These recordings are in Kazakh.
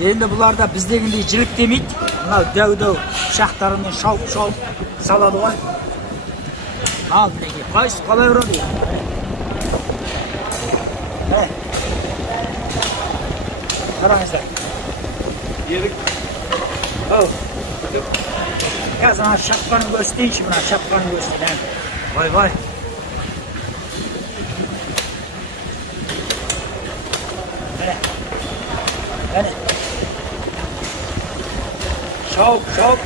Енді бұларда біздегіндей жілік демейді. Мынау дәу-дәу пышақтарымен шауып салады ғой. Ал мінекей, қайсы қалай ұрады? Қараңыздар. Ерік. Қазір ана шапқанын көрсетейінші, мына шапқанын көрсетейін. Вай. Әне. Шауып.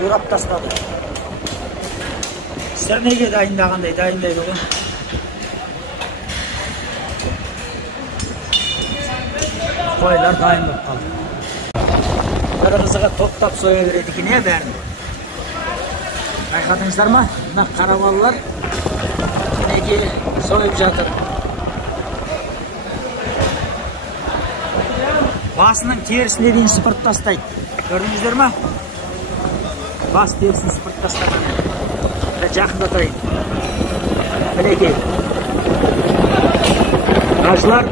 Урап тастады. Сірнеге дайындайды ғой. Қойлар дайын болып қалды. Бір қызыға топтап соя береді екен, бәрін. Байқадыңыздар ма? Мына қара балалар неге сойып жатыр. Басының терісіне дейін сыпырып тастайды. Көрдіңіздер ма? Бас терісін сыпырып тастайды. Жақындатайын. Мінекей. Қажылар,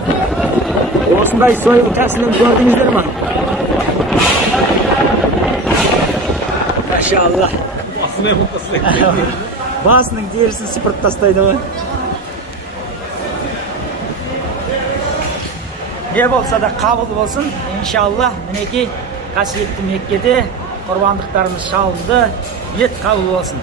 осындай сойыл тәсілін көрдіңіздер ма? Машалла. Басының терісін сыпырып тастайды ғой. Не болса да қабыл болсын, иншалла. Мінекей, қасиетті Меккеде құрбандықтарымыз шалынды, ет қабыл болсын.